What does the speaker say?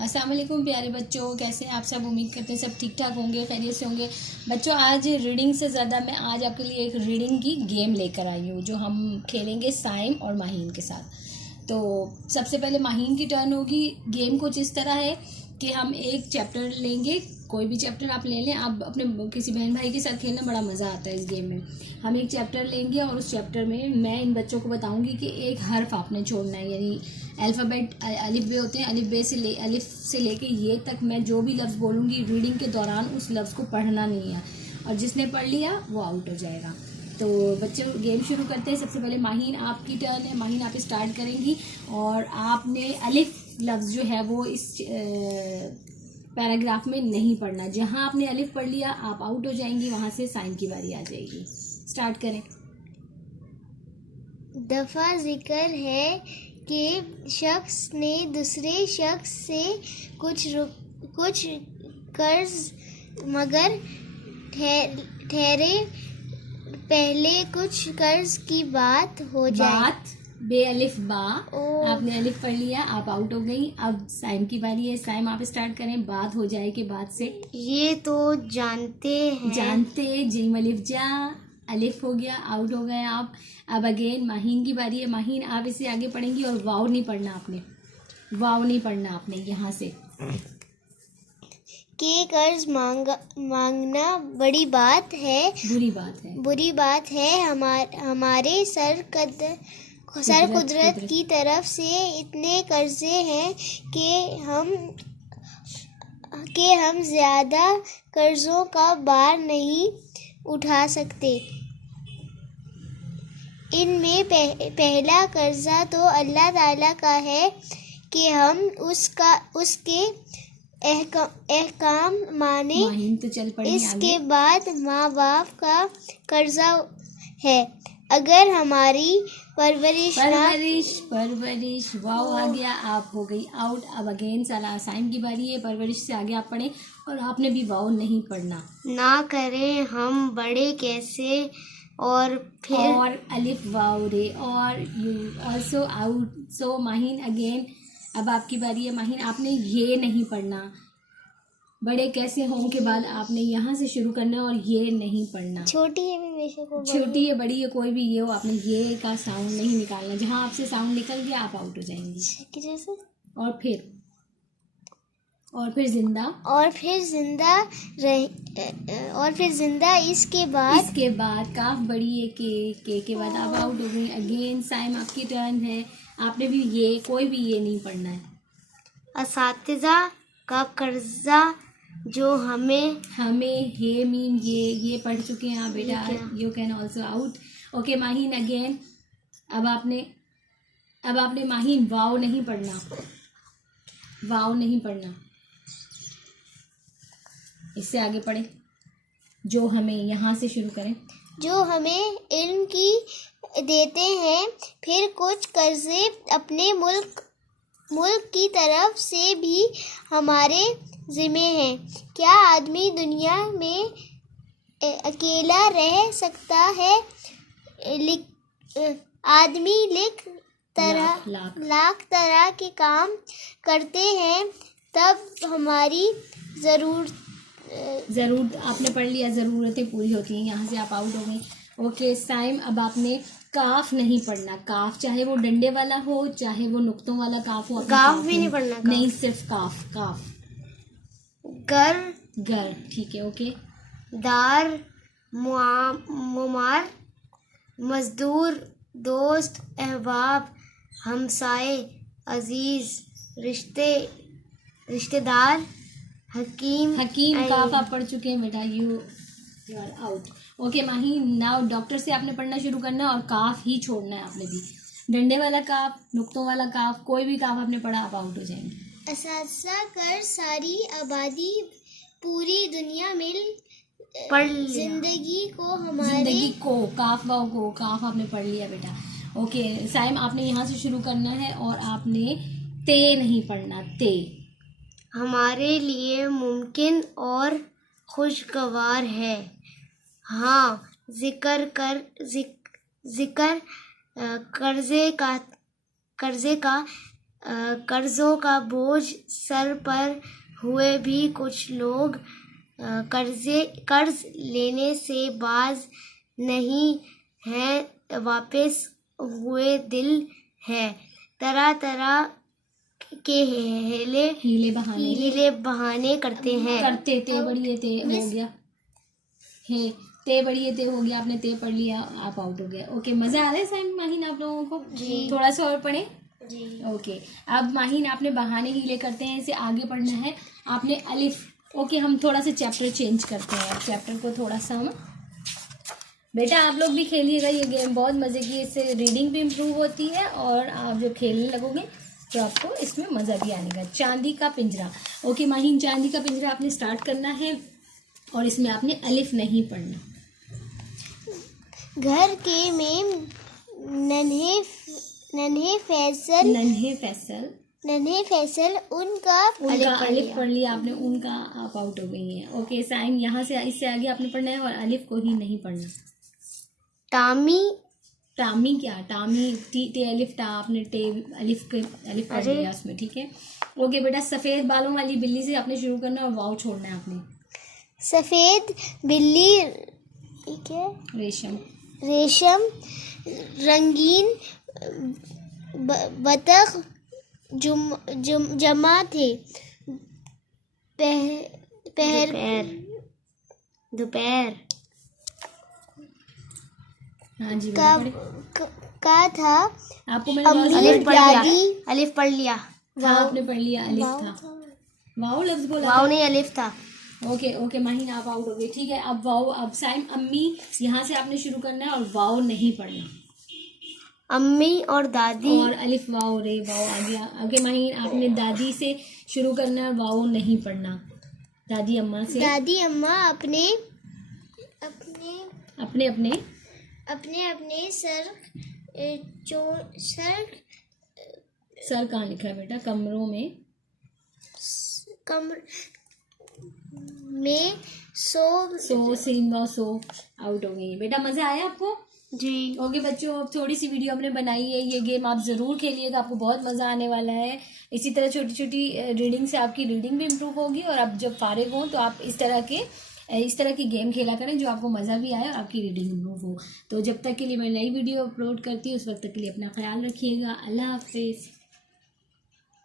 अस्सलाम वालेकुम प्यारे बच्चों, कैसे हैं आप सब। उम्मीद करते हैं सब ठीक ठाक होंगे, खैरियत से होंगे। बच्चों, आज रीडिंग से ज़्यादा मैं आज आपके लिए एक रीडिंग की गेम लेकर आई हूँ जो हम खेलेंगे साइम और माहीन के साथ। तो सबसे पहले माहीन की टर्न होगी। गेम कुछ इस तरह है कि हम एक चैप्टर लेंगे, कोई भी चैप्टर आप ले लें। आप अपने किसी बहन भाई के साथ खेलना बड़ा मज़ा आता है इस गेम में। हम एक चैप्टर लेंगे और उस चैप्टर में मैं इन बच्चों को बताऊंगी कि एक हर्फ आपने छोड़ना है, यानी अल्फ़ाबेट अलिफ बे होते हैं, अलिफ से लेके ये तक मैं जो भी लफ्ज़ बोलूँगी रीडिंग के दौरान उस लफ्ज़ को पढ़ना नहीं है, और जिसने पढ़ लिया वो आउट हो जाएगा। तो बच्चों गेम शुरू करते हैं। सबसे पहले माहीन आपकी टर्न है। माहीन आप स्टार्ट करेंगी और आपने अलिफ लफ्ज़ जो है वो इस पैराग्राफ में नहीं पढ़ना। जहां आपने अलिफ पढ़ लिया आप आउट हो जाएंगी, वहां से साइन की बारी आ जाएगी। स्टार्ट करें। दफा जिक्र है कि शख्स ने दूसरे शख्स से कुछ कर्ज मगर ठहरे पहले कुछ कर्ज की बात हो जाए। बात बे अलिफ बा, आपने अलिफ पढ़ लिया, आप आउट हो गई। अब साइम की बारी है। साइम आप स्टार्ट करें। बात हो जाए के बाद से ये तो जानते जिम अलिफ जा, अलिफ हो गया, आउट हो गए आप। अब अगेन माहीन की बारी है। माहीन आप इसे आगे पढ़ेंगी और वाव नहीं पढ़ना आपने, वाव नहीं पढ़ना आपने यहाँ से। के कर्ज मांगना बड़ी बात है, बुरी बात है। हमारे सर कुदरत की तरफ से इतने कर्जे हैं कि हम ज्यादा कर्जों का भार नहीं उठा सकते। इनमें पहला कर्जा तो अल्लाह ताला का है कि हम उसके एहकाम माने। तो चल पड़ी। इसके बाद माँ बाप का कर्जा है। अगर हमारी परवरिश वाव आ गया, आप हो गई आउट। अब अगेन साइम की बारी है। परवरिश से आगे आप पढ़े और आपने भी वाव नहीं पढ़ना। ना करें हम बड़े कैसे, और फिर और अलिफ वाव रे, और you also out. So Maheen again, अब आपकी बारी है। माहीन आपने ये नहीं पढ़ना। बड़े कैसे हों के बाद आपने यहाँ से शुरू करना है और ये नहीं पढ़ना। छोटी है भी बेशक हो, छोटी है बड़ी है कोई भी ये हो, आपने ये का साउंड नहीं निकालना। जहाँ आपसे साउंड निकल गया आप आउट हो जाएंगी। जैसे और फिर जिंदा इसके बाद काफ बड़ी है के बाद आप आउट हो गई। अगेन साइम आपकी टर्न है। आपने भी ये कोई भी ये नहीं पढ़ना है। असातिज़ा का कर्जा जो हमें हे मीन ये पढ़ चुके हैं आप बेटा। You can also out. Okay Maheen again, अब आपने माहीन वाव नहीं पढ़ना, इससे आगे पढ़े। जो हमें यहाँ से शुरू करें। जो हमें इल्म की देते हैं, फिर कुछ कर्जे अपने मुल्क की तरफ से भी हमारे जिम्मे हैं। क्या आदमी दुनिया में अकेला रह सकता है? आदमी लाख तरह के काम करते हैं, तब हमारी ज़रूरत आपने पढ़ लिया, ज़रूरतें पूरी होती हैं। यहाँ से आप आउट हो गई। ओके साइम, अब आपने काफ नहीं पढ़ना। काफ चाहे वो डंडे वाला हो चाहे वो नुक्तों वाला काफ हो, काफ भी नहीं पढ़ना। नहीं, सिर्फ काफ। घर ठीक है। ओके दार मुमार, मजदूर, दोस्त, अहबाब, हमसाए, अजीज, रिश्तेदार, हकीम काफ आप पढ़ चुके हैं बेटा। You are out. Okay Maheen, now doctor से आपने पढ़ना शुरू करना है और काफ ही छोड़ना है आपने भी। डंडे वाला काफ, नुक्तों वाला काफ, कोई भी काफ आपने पढ़ा आप आउट हो जाएंगे। असासा कर सारी आबादी पूरी दुनिया में जिंदगी को काफ वाव को काफ आपने पढ़ लिया बेटा। ओके साइम, आपने यहाँ से शुरू करना है और आपने ते नहीं पढ़ना। ते हमारे लिए मुमकिन और खुशगवार है। हाँ, जिक्र कर्जे का कर्जों का बोझ सर पर हुए भी कुछ लोग कर्ज लेने से बाज नहीं हैं, वापस हुए दिल है। तरह तरह के हीले बहाने करते हैं। करते ते बढ़िए ते हो गया है, ते बढ़िए ते हो गया, आपने ते पढ़ लिया, आप आउट हो गए। ओके, मजा आ रहा है साइम माहिन आप लोगों को? जी। थोड़ा सा और पढ़े जी। ओके। अब माहिन आपने बहाने हीले करते हैं, इसे आगे पढ़ना है आपने अलिफ। ओके, हम थोड़ा सा चैप्टर चेंज करते हैं, अब चैप्टर को थोड़ा सा हम, बेटा आप लोग भी खेलिएगा ये गेम, बहुत मज़े की, इससे रीडिंग भी इम्प्रूव होती है और आप जब खेलने लगोगे तो आपको इसमें मज़ा भी आने का। चांदी का पिंजरा। ओके माहिन, चांदी का पिंजरा आपने स्टार्ट करना है और इसमें आपने अलिफ नहीं पढ़ना। घर के में नन्हे फैसल उनका अलिफ पढ़ लिया आपने, उनका आप आउट हो गई हैं। ओके साइम, यहाँ से इससे आगे आपने पढ़ना है और अलिफ को ही नहीं पढ़ना। टामी क्या? टामी टे अलिफ टा, आपने टे अलिफ पढ़ लिया उसमें, ठीक है। ओके बेटा, सफ़ेद बालों वाली बिल्ली से आपने शुरू करना और वाव छोड़ना है आपने। सफ़ेद बिल्ली, ठीक है। रेशम रंगीन बतख जमा थे। दोपहर हाँ जी का था। आपको मैंने अलिफ पढ़ लिया। हाँ आपने पढ़ लिया, अलिफ था। वाव लफ्ज बोला, वाव नहीं अलिफ था। ओके माहिन आप आउट हो गए, ठीक है। अब वाव, अब साइम अम्मी यहाँ से आपने शुरू करना है और वाव नहीं पढ़ना। अम्मी और दादी, और अलिफ वाव रे वाव आ गया। आगे माहिन आपने दादी से शुरू करना है, वाव नहीं पढ़ना। दादी अम्मा से, दादी अम्मा अपने सर कहाँ लिखा है बेटा? कमरों में सो सिंगा सो आउट हो गई बेटा। मजा आया आपको? जी। ओके बच्चों, अब थोड़ी सी वीडियो हमने बनाई है, ये गेम आप ज़रूर खेलिएगा, आपको बहुत मज़ा आने वाला है। इसी तरह छोटी छोटी रीडिंग से आपकी रीडिंग भी इम्प्रूव होगी और आप जब फारिग हों तो आप इस तरह की गेम खेला करें जो आपको मज़ा भी आए और आपकी रीडिंग इम्प्रूव हो। तो जब तक के लिए मैं नई वीडियो अपलोड करती हूँ उस वक्त तक के लिए अपना ख्याल रखिएगा। अल्लाह हाफिज़।